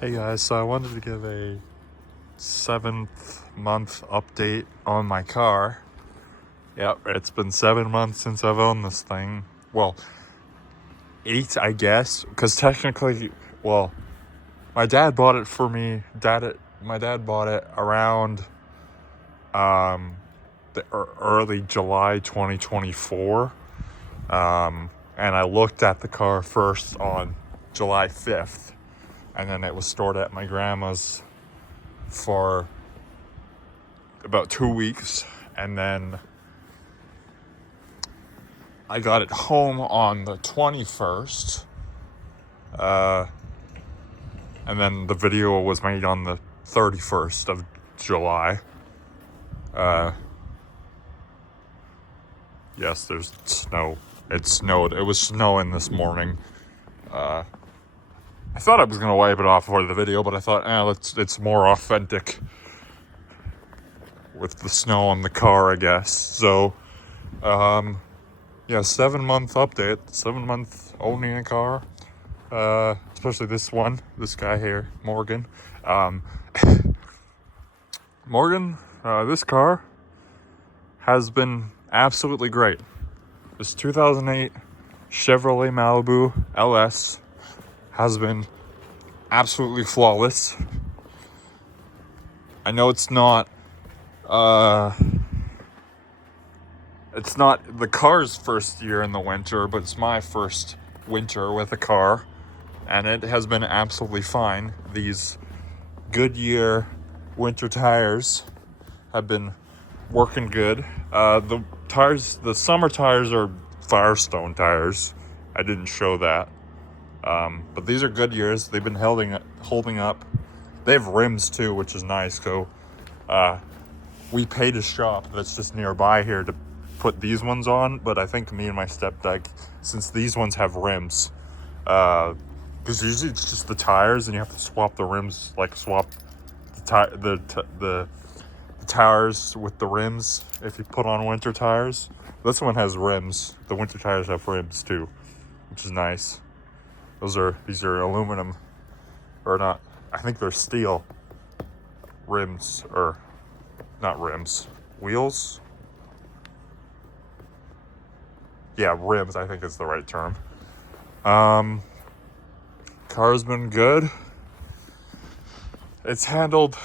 Hey guys, so I wanted to give a 7th month update on my car. Yep, it's been 7 months since I've owned this thing. Well, 8, I guess, because technically, well, my dad bought it for me. My dad bought it around the early July 2024. And I looked at the car first on July 5th. And then it was stored at my grandma's for about 2 weeks. And then I got it home on the 21st. And then the video was made on the 31st of July. Yes, there's snow. It snowed. It was snowing this morning. I thought I was going to wipe it off for the video, but I thought, it's more authentic with the snow on the car, I guess. So, 7-month update. 7 month owning a car. Especially this guy here, Morgan. Morgan, this car has been absolutely great. This 2008 Chevrolet Malibu LS has been absolutely flawless. I know it's not the car's first year in the winter, but it's my first winter with a car, and it has been absolutely fine. These Goodyear winter tires have been working good. The summer tires are Firestone tires. I didn't show that. But these are Goodyears. They've been holding up. They have rims too, which is nice. So we paid a shop that's just nearby here to put these ones on. But I think me and my stepdad, since these ones have rims, because usually it's just the tires and you have to swap the rims, like swap the tires with the rims if you put on winter tires. This one has rims. The winter tires have rims too, which is nice. These are aluminum, or not, I think they're steel rims, or not rims, wheels. Yeah, rims, I think is the right term. Car's been good. It's handled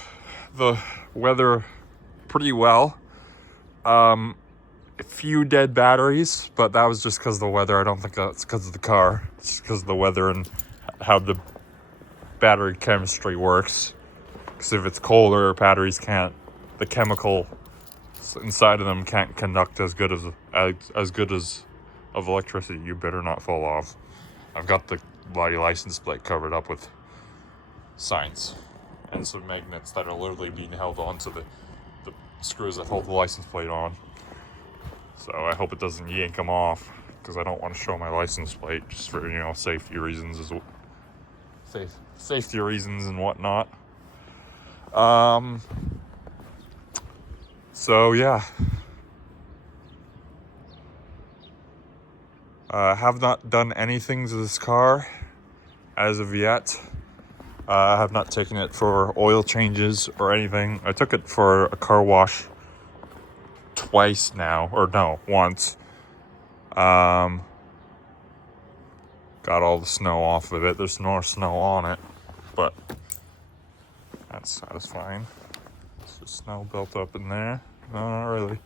the weather pretty well. A few dead batteries, but that was just because of the weather. I don't think that's because of the car. It's because of the weather and how the battery chemistry works. Because if it's colder, the chemical inside of them can't conduct as good as of electricity. You better not fall off. I've got my license plate covered up with signs and some magnets that are literally being held onto the screws that hold the license plate on. So I hope it doesn't yank them off, because I don't want to show my license plate, just for, safety reasons safety reasons and whatnot. So yeah. Have not done anything to this car as of yet. I have not taken it for oil changes or anything. I took it for a car wash twice now, or no, once. Got all the snow off of it. There's no snow on it, but that's satisfying. There's just snow built up in there. No, not really.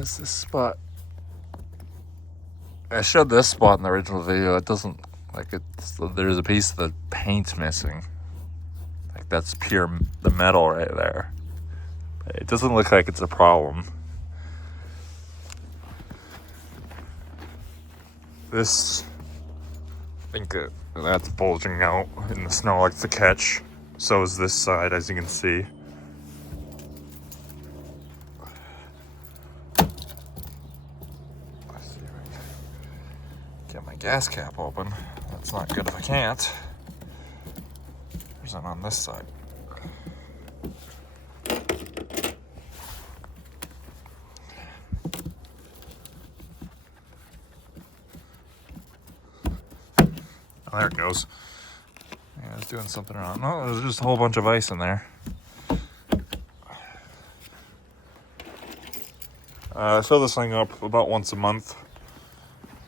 Is this spot? I showed this spot in the original video. It doesn't, there's a piece of the paint missing. Like, that's the metal right there. It doesn't look like it's a problem. This, I think that's bulging out in the snow like the catch. So is this side, as you can see. Get my gas cap open. That's not good if I can't. There's none on this side. There it goes. Yeah, it's doing something wrong. No, there's just a whole bunch of ice in there. I fill this thing up about once a month.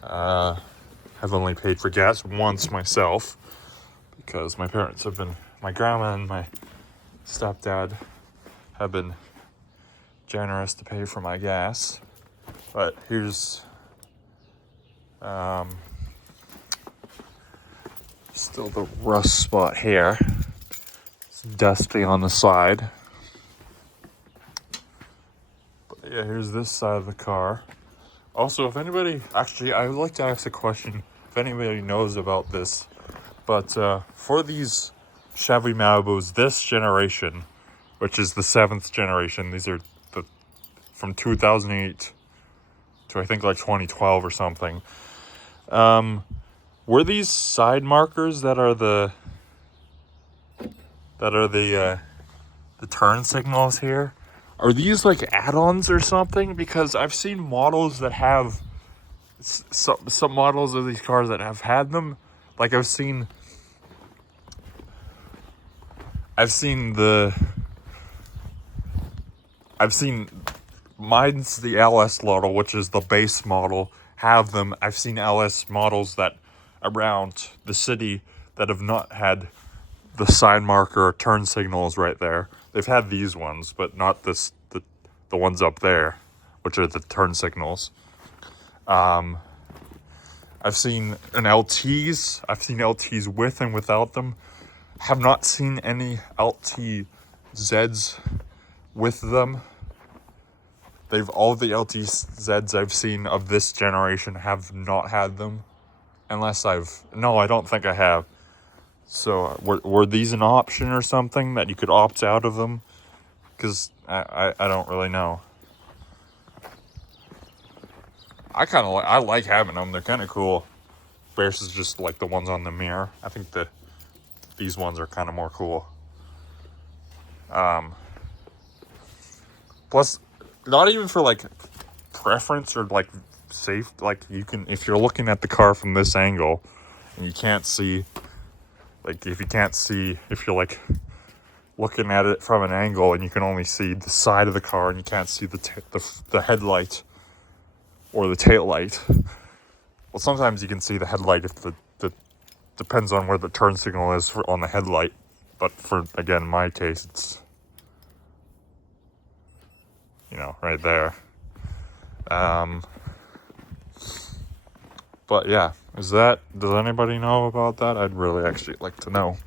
I've only paid for gas once myself because my grandma and my stepdad have been generous to pay for my gas. But here's still the rust spot here. It's dusty on the side. But yeah, here's this side of the car. Also, if anybody, actually, I would like to ask a question if anybody knows about this. But for these Chevy Malibus, this generation, which is the 7th generation, these are from 2008 to I think like 2012 or something. Were these side markers that are the turn signals here? Are these like add-ons or something? Because I've seen models that have some models of these cars that have had them. Like I've seen mine's the LS model, which is the base model, have them. I've seen LS models that around the city that have not had the side marker or turn signals right there. They've had these ones, but not the ones up there, which are the turn signals. I've seen LTs. I've seen LTs with and without them. Have not seen any LTZs with them. All the LTZs I've seen of this generation have not had them. No, I don't think I have. So were these an option or something that you could opt out of them? Because I don't really know. I like having them. They're kind of cool. Versus just like the ones on the mirror. I think these ones are kind of more cool. Plus, not even for like preference or like safe. Like you can, if you're looking at the car from this angle, and you can't see. Like if you're like looking at it from an angle and you can only see the side of the car and you can't see the headlight or the tail light. Well, sometimes you can see the headlight if the depends on where the turn signal is on the headlight. But for, again, my case, it's, right there. But yeah, does anybody know about that? I'd really actually like to know.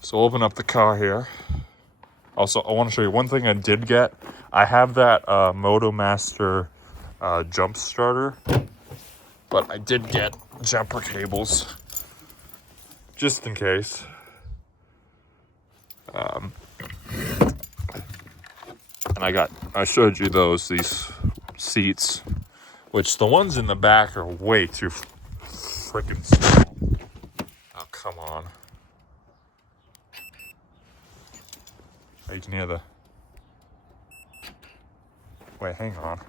So open up the car here. Also, I want to show you one thing I did get. I have that MotoMaster jump starter, but I did get jumper cables just in case. And I showed you these seats, which the ones in the back are way too freaking small. Oh, come on. Oh, you can hear wait, hang on.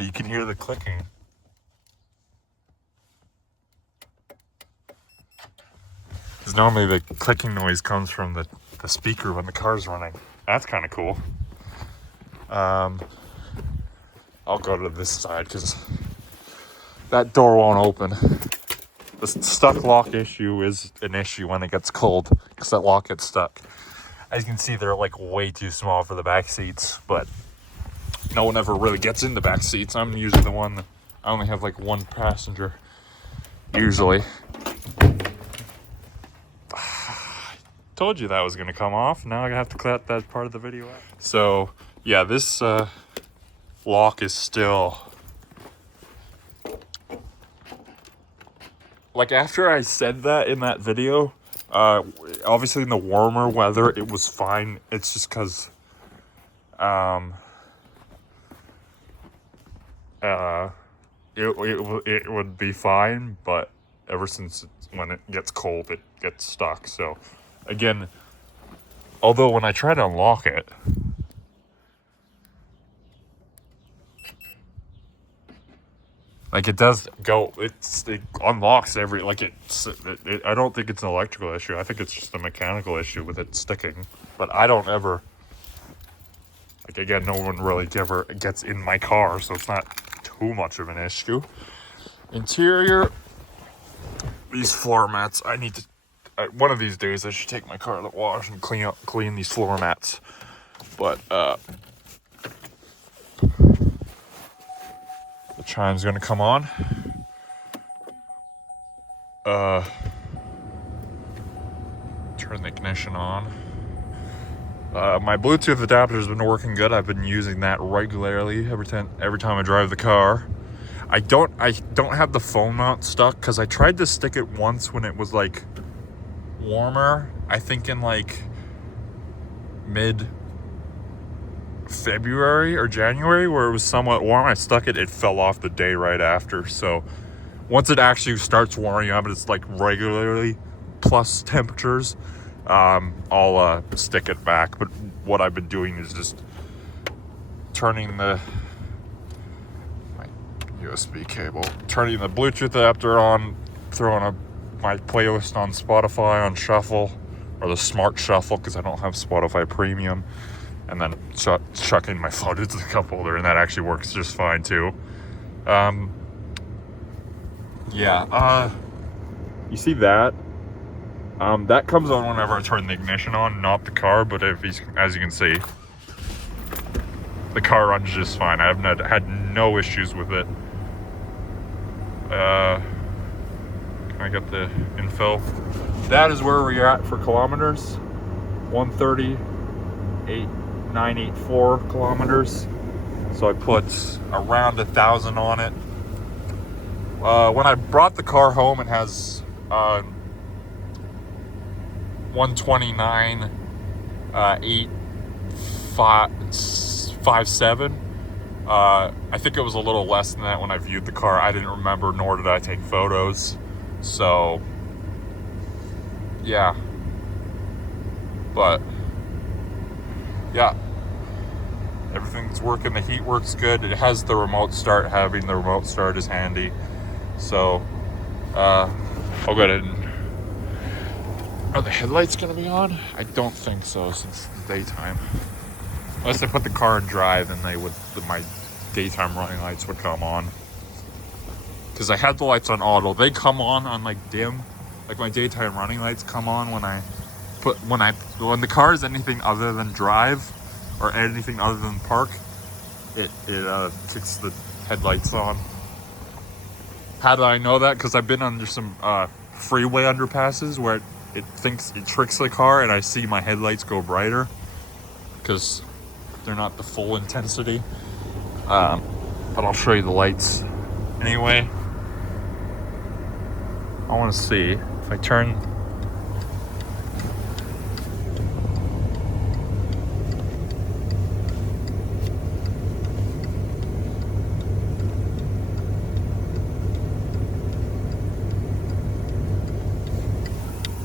You can hear the clicking. Because normally the clicking noise comes from the speaker when the car's running. That's kind of cool. I'll go to this side because that door won't open. The stuck lock issue is an issue when it gets cold because that lock gets stuck. As you can see, they're like way too small for the back seats, but no one ever really gets in the back seats. I'm usually the one that I only have like one passenger usually. Told you that was going to come off. Now I have to cut that part of the video out. So yeah, this lock is still, like, after I said that in that video, obviously in the warmer weather it was fine. It's just because it would be fine, but ever since when it gets cold it gets stuck. So again, although when I try to unlock it, Like it does go, it unlocks every, like I don't think it's an electrical issue. I think it's just a mechanical issue with it sticking. But I don't ever, like again, no one really ever gets in my car, so it's not too much of an issue. Interior, these floor mats, I need to, one of these days I should take my car to the wash and clean these floor mats. But the chime's gonna come on. Turn the ignition on. My Bluetooth adapter has been working good. I've been using that regularly every time I drive the car. I don't have the phone mount stuck because I tried to stick it once when it was like warmer. I think in like mid-February or January, where it was somewhat warm. I stuck it. It fell off the day right after. So once it actually starts warming up, it's like regularly plus temperatures, I'll stick it back. But what I've been doing is just turning my USB cable, turning the Bluetooth adapter on, throwing my playlist on Spotify on shuffle, or the smart shuffle because I don't have Spotify Premium, and then chucking my phone into the cup holder, and that actually works just fine too. You see that? That comes on whenever I turn the ignition on, not the car, but as you can see, the car runs just fine. I haven't had no issues with it. Can I get the info? That is where we're at for kilometers. 130,984 kilometers. So I put around 1,000 on it. When I brought the car home, it has 129,857. I think it was a little less than that when I viewed the car. I didn't remember, nor did I take photos. So, yeah. But, yeah. Everything's working. The heat works good. It has the remote start. Having the remote start is handy. So, I'll go ahead and... Are the headlights going to be on? I don't think so, since it's daytime. Unless I put the car in drive, then my daytime running lights would come on. Because I had the lights on auto. They come on like dim. Like my daytime running lights come on when the car is anything other than drive or anything other than park, it kicks the headlights on. How did I know that? Because I've been under some freeway underpasses where it tricks the car, and I see my headlights go brighter because they're not the full intensity. But I'll show you the lights anyway. I want to see if I turn.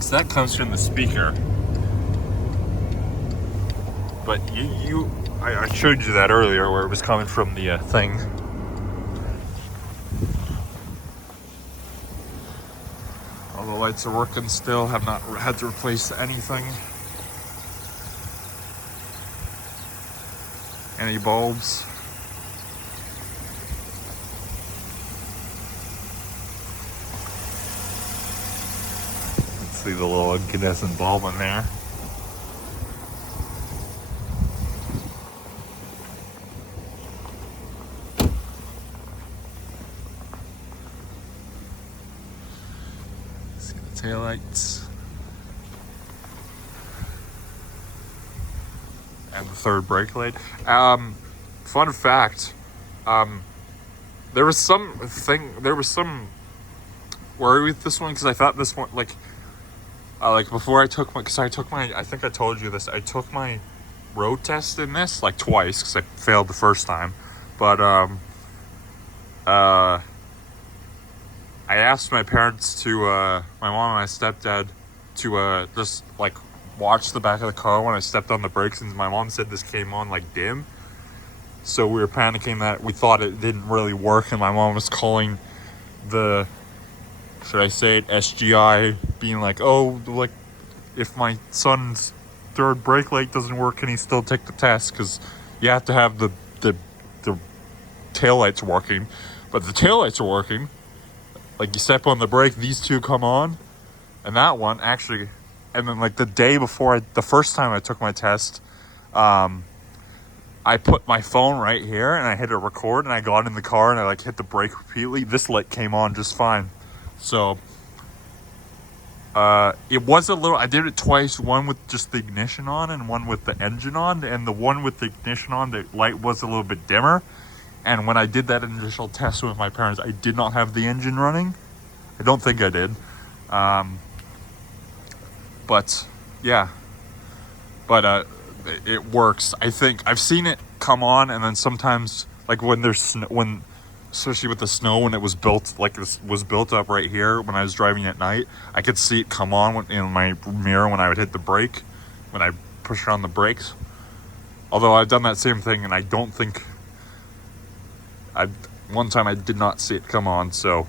So that comes from the speaker. But I showed you that earlier where it was coming from the thing. All the lights are working still, have not had to replace anything. Any bulbs. Let's see the little incandescent bulb in there. Taillights, and the third brake light. Fun fact, there was some worry with this one because I thought this one like before I took my, I think I told you this, I took my road test in this like twice because I failed the first time, but I asked my parents to, my mom and my stepdad, to just like watch the back of the car when I stepped on the brakes, and my mom said this came on like dim. So we were panicking that we thought it didn't really work, and my mom was calling the, should I say it, SGI, being like, oh, like, if my son's third brake light doesn't work, can he still take the test? Because you have to have the taillights working. But the taillights are working. Like, you step on the brake, these two come on, and that one actually, and then like the day before the first time I took my test, I put my phone right here and I hit a record, and I got in the car and I like hit the brake repeatedly. This light came on just fine. So it was a little, I did it twice, one with just the ignition on and one with the engine on, and the one with the ignition on, the light was a little bit dimmer. And when I did that initial test with my parents, I did not have the engine running. I don't think I did. But yeah, but it works. I think I've seen it come on, and then sometimes, like when there's snow, especially with the snow, when it was built, like this was built up right here when I was driving at night, I could see it come on in my mirror when I would hit the brake, when I push on the brakes. Although I've done that same thing, and I don't think one time I did not see it come on. So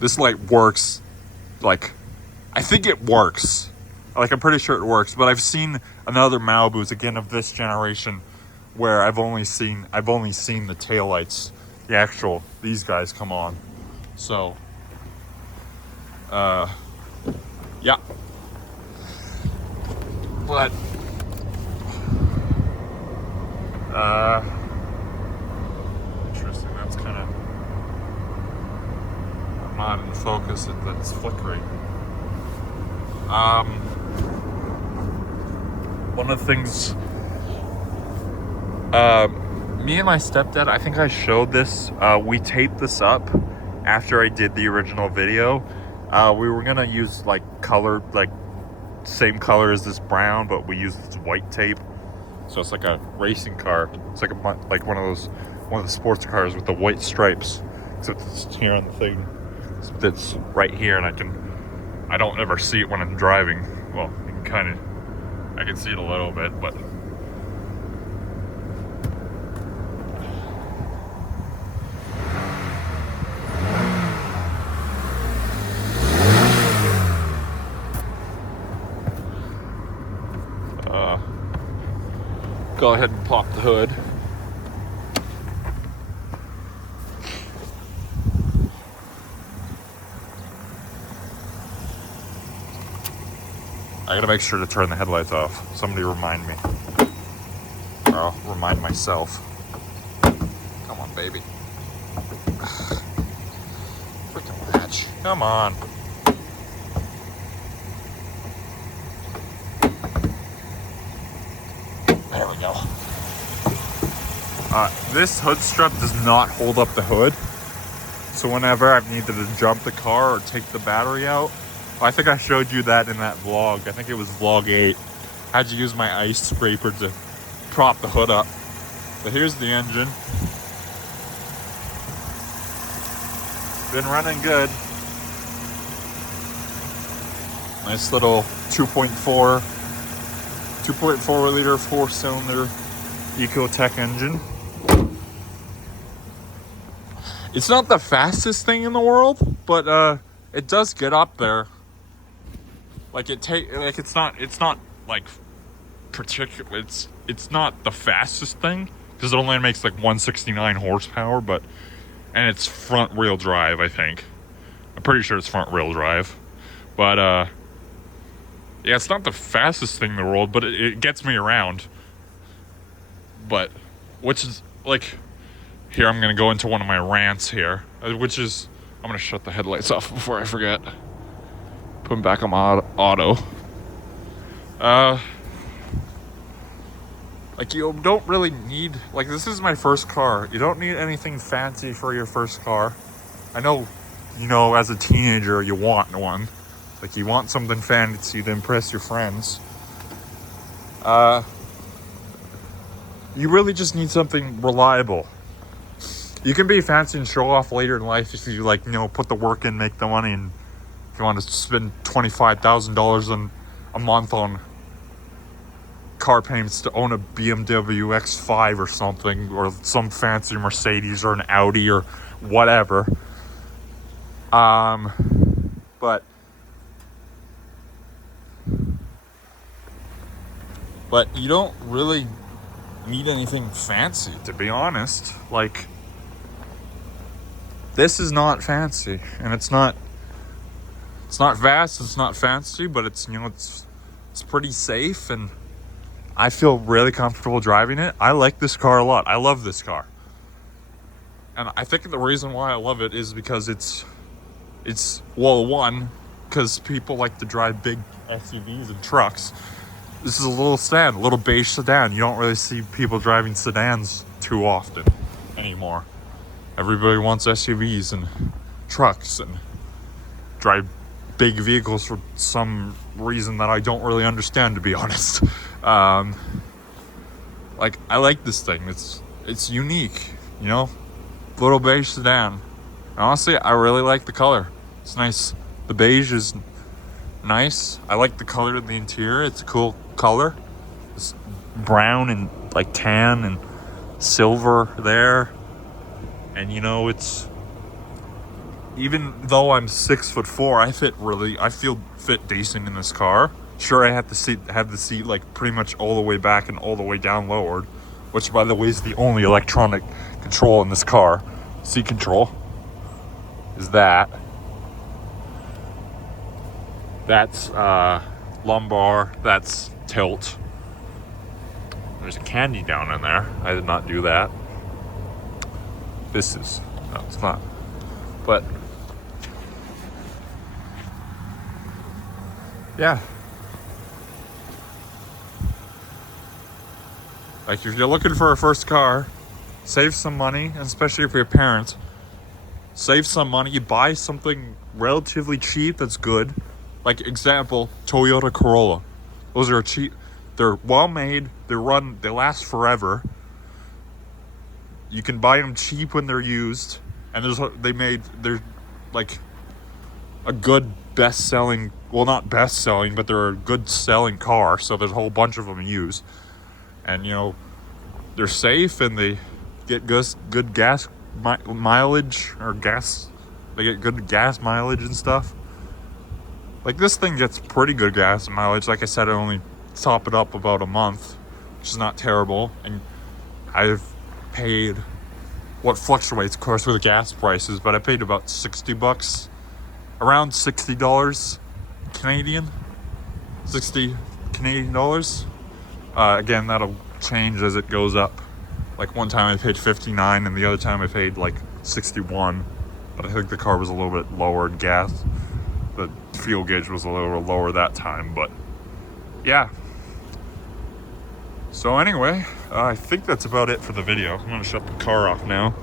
this light works. Like, I think it works. Like, I'm pretty sure it works. But I've seen another Malibus, again, of this generation, where I've only seen the taillights, the actual, these guys come on. So yeah, but interesting. That's kind of not in focus. That's flickering. One of the things, me and my stepdad, I think I showed this, we taped this up after I did the original video. We were gonna use like color, like same color as this brown, but we used this white tape. So it's like a racing car. It's like one of the sports cars with the white stripes. Except it's here on the thing. It's right here, and I don't ever see it when I'm driving. Well, you can I can see it a little bit, but go ahead and pop the hood. I gotta make sure to turn the headlights off. Somebody remind me. Or I'll remind myself. Come on, baby. Freaking latch. Come on. There we go. This hood strap does not hold up the hood. So whenever I've needed to jump the car or take the battery out, I think I showed you that in that vlog. I think it was vlog 8. I had to use my ice scraper to prop the hood up. But here's the engine. Been running good. Nice little 2.4 liter 4-cylinder Ecotech engine. It's not the fastest thing in the world, but it does get up there. Like it's not like particular. It's not the fastest thing because it only makes like 169 horsepower, and it's front wheel drive. I think I'm pretty sure it's front wheel drive, but yeah, it's not the fastest thing in the world, but it gets me around. But which is like, here I'm gonna go into one of my rants here, which is I'm gonna shut the headlights off before I forget. Put them back on my auto. Like, you don't really need, like, this is my first car. You don't need anything fancy for your first car. I know, as a teenager, you want one. Like, you want something fancy to impress your friends. You really just need something reliable. You can be fancy and show off later in life if you, like, put the work in, make the money, and if you want to spend $25,000 a month on car payments to own a BMW X5 or something, or some fancy Mercedes or an Audi or whatever. But you don't really need anything fancy, to be honest. Like, this is not fancy, and it's not vast, it's not fancy, but it's, you know, it's pretty safe, and I feel really comfortable driving it. I like this car a lot. I love this car. And I think the reason why I love it is because it's well, one, because people like to drive big SUVs and trucks. This is a little sedan, a little beige sedan. You don't really see people driving sedans too often anymore. Everybody wants SUVs and trucks and drive big vehicles for some reason that I don't really understand, to be honest. Like, I like this thing. It's unique, you know? Little beige sedan. And honestly, I really like the color. It's nice. The beige is nice. I like the color of the interior. It's a cool color. It's brown and like tan and silver there. And you know, it's, even though I'm 6'4", I feel fit decent in this car. Sure, I have the seat like pretty much all the way back and all the way down lowered, which, by the way, is the only electronic control in this car. Seat control is that. That's lumbar. That's tilt. There's a candy down in there. I did not do that. No, it's not. But yeah. Like, if you're looking for a first car, save some money, and especially if you're a parent, save some money, you buy something relatively cheap that's good. Like, example, Toyota Corolla. Those are cheap. They're well made. They last forever. You can buy them cheap when they're used, and they're like a good best-selling, well, not best-selling, but they're a good selling car. So there's a whole bunch of them used. And, you know, they're safe, and they get good gas mileage, or gas. They get good gas mileage and stuff. Like, this thing gets pretty good gas mileage. Like I said, I only top it up about a month, which is not terrible. And I've paid what fluctuates, of course, with the gas prices, but I paid about $60, around $60 Canadian, 60 Canadian dollars. Again, that'll change as it goes up. Like, one time I paid 59, and the other time I paid like 61. But I think the car was a little bit lower in gas. The fuel gauge was a little lower that time, but yeah. So anyway, I think that's about it for the video. I'm gonna shut the car off now.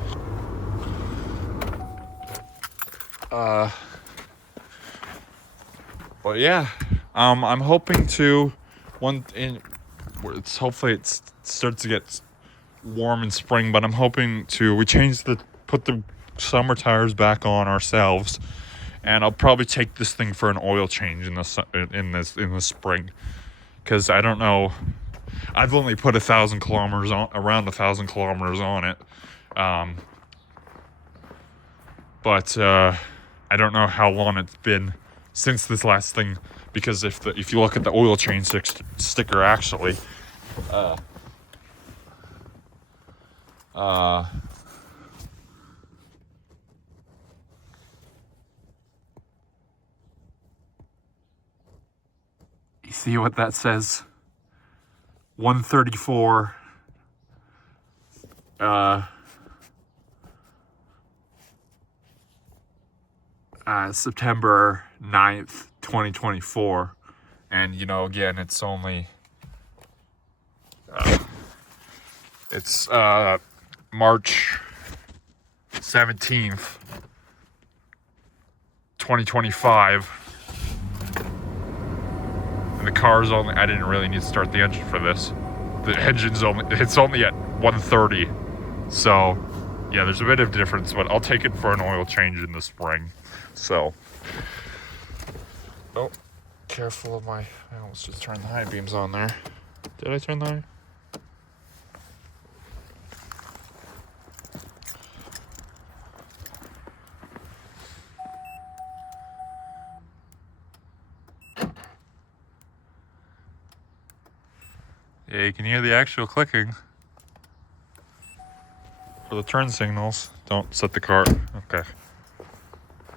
But yeah, I'm hoping to hopefully it starts to get warm in spring, but I'm hoping to put the summer tires back on ourselves, and I'll probably take this thing for an oil change in the spring, because I don't know, I've only put 1,000 kilometers on, around 1,000 kilometers on it, but I don't know how long it's been since this last thing, because if you look at the oil change sticker, actually, you see what that says? 134. September 9th, 2024. And, you know, again, it's only, it's March 17th, 2025. And the car's only, I didn't really need to start the engine for this. The engine's it's only at 130. So, yeah, there's a bit of difference, but I'll take it for an oil change in the spring. So, oh, careful of I almost just turned the high beams on there. Did I turn the light? Yeah, you can hear the actual clicking. For the turn signals, don't set the car. Okay.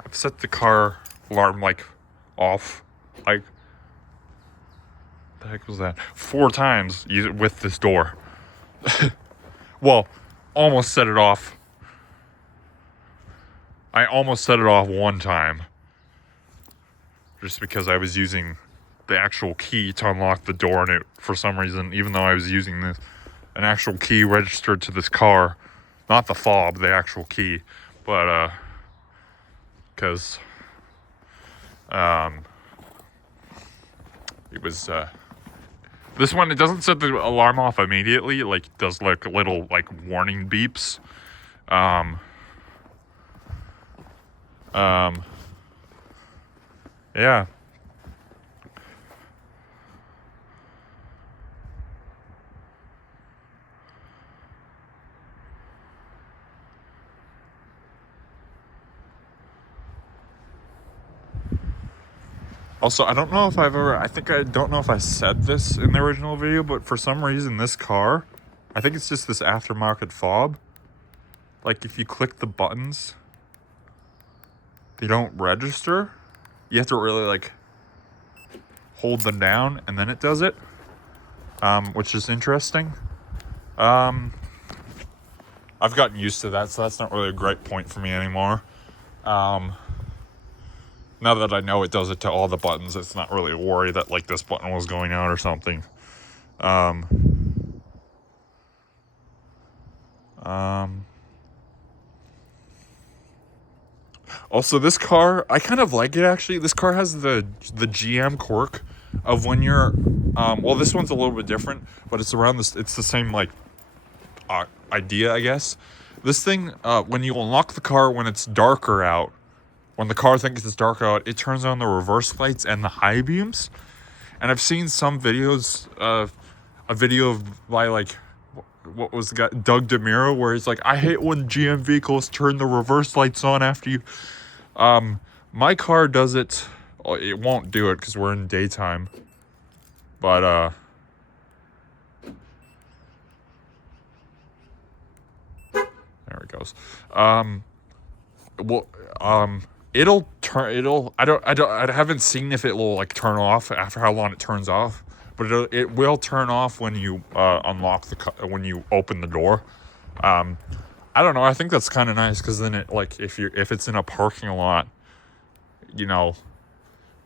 I've set the car alarm like off. Like, the heck was that? 4 times with this door. Well, almost set it off. I almost set it off 1 time. Just because I was using the actual key to unlock the door, and it, for some reason, even though I was using an actual key registered to this car, not the fob, the actual key, but because it was this one, it doesn't set the alarm off immediately, like it does like little like warning beeps. Yeah. Also, I don't know if I've ever, I don't know if I said this in the original video, but for some reason this car, I think it's just this aftermarket fob. Like if you click the buttons, they don't register. You have to really like hold them down and then it does it, which is interesting. I've gotten used to that, so that's not really a great point for me anymore. Now that I know it does it to all the buttons, it's not really a worry that like this button was going out or something. Also, this car, I kind of like it actually. This car has the GM quirk of when you're, well, this one's a little bit different, but it's around this. It's the same like idea, I guess. This thing, when you unlock the car when it's darker out, when the car thinks it's dark out, it turns on the reverse lights and the high beams. And I've seen some videos, a video of by like, what was the guy, Doug DeMiro, where he's like, I hate when GM vehicles turn the reverse lights on after you. My car does it. It won't do it because we're in daytime. But there it goes. Well, it'll turn. I haven't seen if it will like turn off after how long it turns off, but it will turn off when you unlock when you open the door. I don't know. I think that's kind of nice because then it like if it's in a parking lot, you know,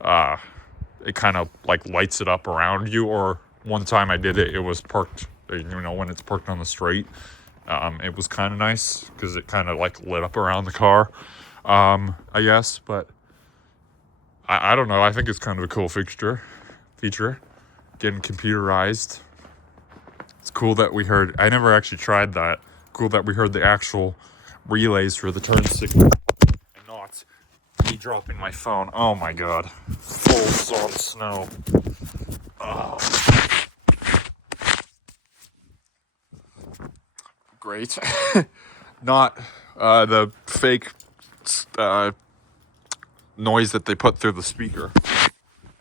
it kind of like lights it up around you. Or one time I did it, it was parked. You know, when it's parked on the street. It was kind of nice because it kind of like lit up around the car, I guess, but I don't know. I think it's kind of a cool feature, getting computerized. It's cool that we heard, I never actually tried that. Cool that we heard the actual relays for the turn signal and not me dropping my phone. Oh my God. Full solid snow. Oh. Great. Not the fake noise that they put through the speaker.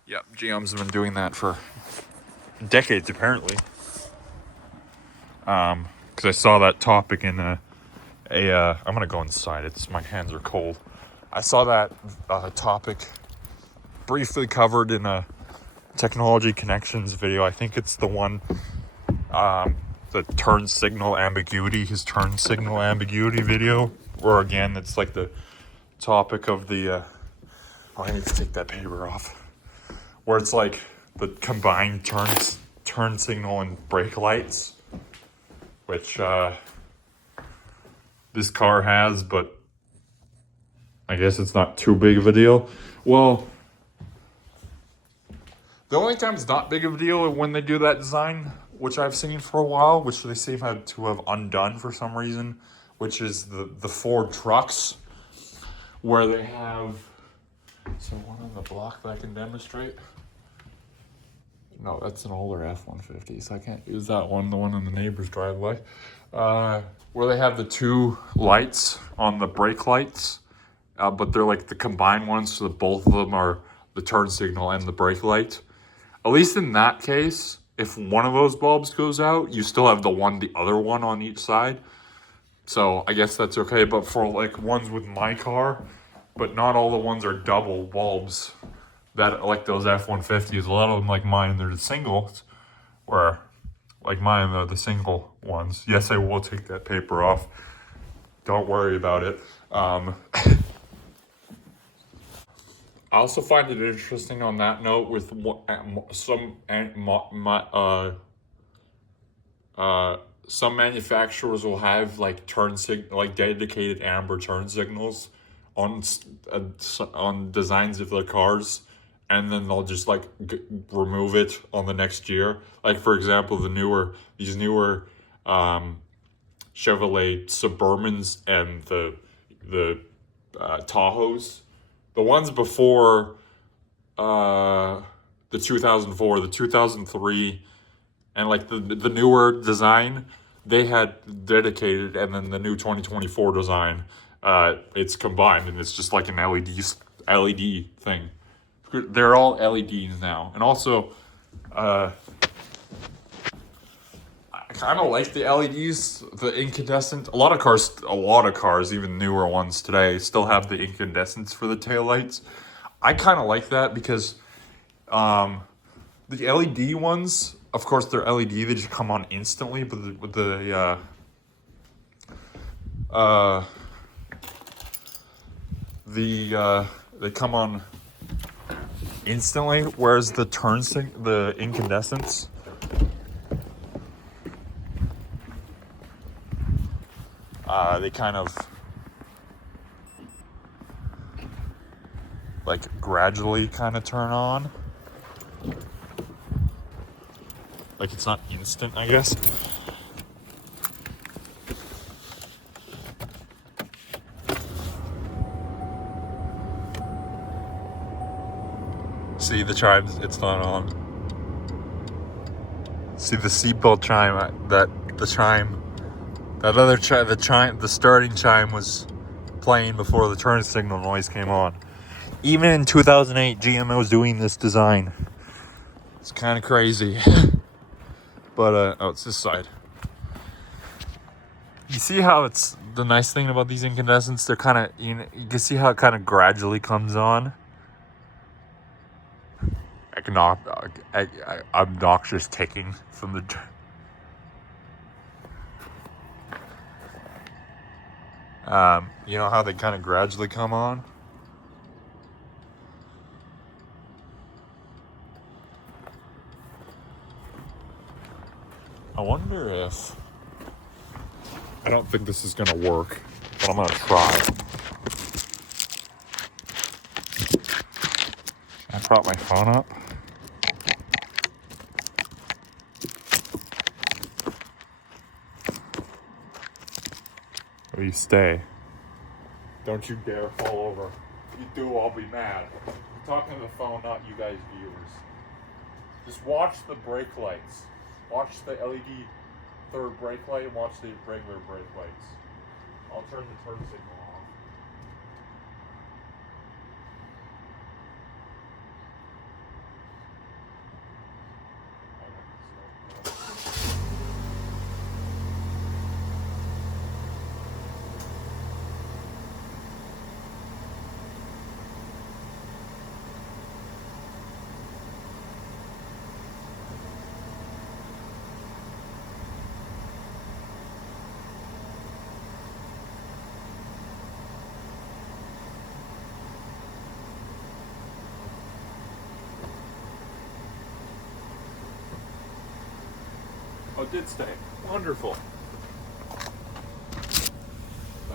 Yep, GM's been doing that for decades apparently. Because I saw that topic in I'm gonna go inside. My hands are cold. I saw that topic briefly covered in a Technology Connections video. I think it's the one, the turn signal ambiguity, his turn signal ambiguity video, where again it's like the topic of the I need to take that paper off, where it's like the combined turn signal and brake lights, which this car has, but I guess it's not too big of a deal. Well, the only time it's not big of a deal is when they do that design, which I've seen for a while, which they seem to have undone for some reason, which is the Ford trucks, where they have, so one on the block that I can demonstrate. No, that's an older F-150, so I can't use that one, the one in the neighbor's driveway. Where they have the two lights on the brake lights, but they're like the combined ones, so that both of them are the turn signal and the brake light. At least in that case, if one of those bulbs goes out, you still have the other one on each side. So I guess that's okay, but for like ones with my car, but not all the ones are double bulbs that like those F-150s. A lot of them like mine, they're the singles, where like mine, they're the single ones. Yes, I will take that paper off. Don't worry about it. I also find it interesting on that note with some manufacturers will have like like dedicated amber turn signals on designs of their cars, and then they'll just like remove it on the next year. Like for example, these newer Chevrolet Suburbans and the Tahoes. The ones before the 2004, the 2003, and like the newer design, they had dedicated, and then the new 2024 design, it's combined, and it's just like an LED thing. They're all LEDs now, and also, I kind of like the LEDs, the incandescent. A lot of cars, even newer ones today, still have the incandescents for the taillights. I kind of like that because the LED ones, of course, they're LED. They just come on instantly, but they come on instantly. Whereas the incandescents, they kind of like gradually kind of turn on. Like it's not instant, I guess. See the chimes, it's not on. See the seatbelt chime, the starting chime was playing before the turn signal noise came on. Even in 2008, GM was doing this design. It's kind of crazy. But, oh, it's this side. You see how it's the nice thing about these incandescents? They're kind of, you can see how it kind of gradually comes on. Obnoxious ticking from the. You know how they kind of gradually come on? I wonder if. I don't think this is gonna work, but I'm gonna try. I prop my phone up. Will you stay? Don't you dare fall over. If you do, I'll be mad. I'm talking to the phone, not you guys viewers. Just watch the brake lights. Watch the LED third brake light and watch the regular brake lights. I'll turn the turn signal off. Oh, it did stay. Wonderful.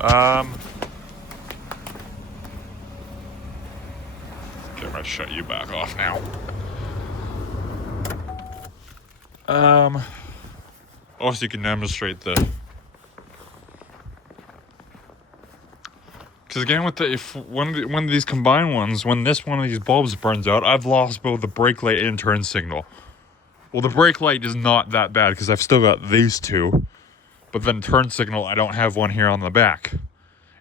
Okay, I'm gonna shut you back off now. Also, you can demonstrate the. Because again, if one of these combined ones, when one of these bulbs burns out, I've lost both the brake light and turn signal. Well, the brake light is not that bad because I've still got these two. But then turn signal, I don't have one here on the back.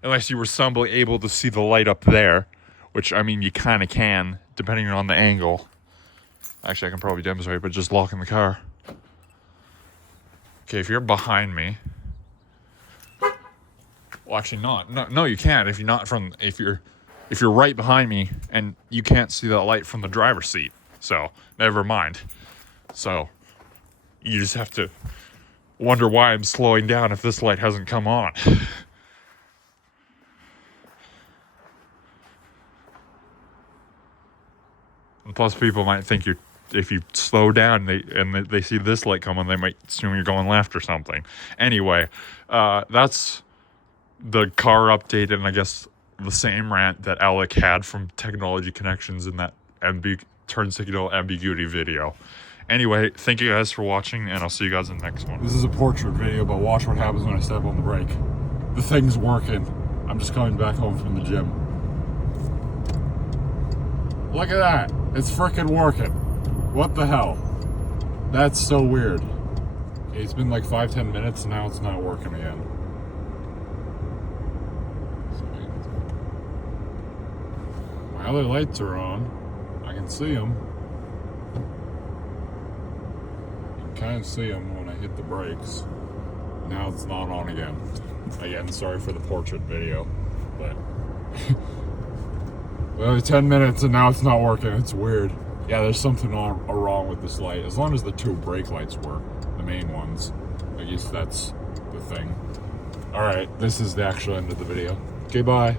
Unless you were somehow able to see the light up there. Which, I mean, you kind of can, depending on the angle. Actually, I can probably demonstrate, but just locking the car. Okay, if you're behind me... Well, actually not. No, you can't. If you're right behind me and you can't see that light from the driver's seat. So, never mind. So, you just have to wonder why I'm slowing down if this light hasn't come on. And plus, people might think if you slow down and they see this light come on, they might assume you're going left or something. Anyway, that's the car update, and I guess the same rant that Alec had from Technology Connections in that turn signal ambiguity video. Anyway, thank you guys for watching, and I'll see you guys in the next one. This is a portrait video, but watch what happens when I step on the brake. The thing's working. I'm just coming back home from the gym. Look at that. It's freaking working. What the hell? That's so weird. Okay, it's been like 5-10 minutes, and now it's not working again. My other lights are on. I can see them. You can kind of see them when I hit the brakes. Now it's not on again. Again, sorry for the portrait video, but well, 10 minutes and now it's not working. It's weird. Yeah, there's something wrong with this light. As long as the two brake lights work, the main ones, I guess that's the thing. All right, this is the actual end of the video. Okay, bye.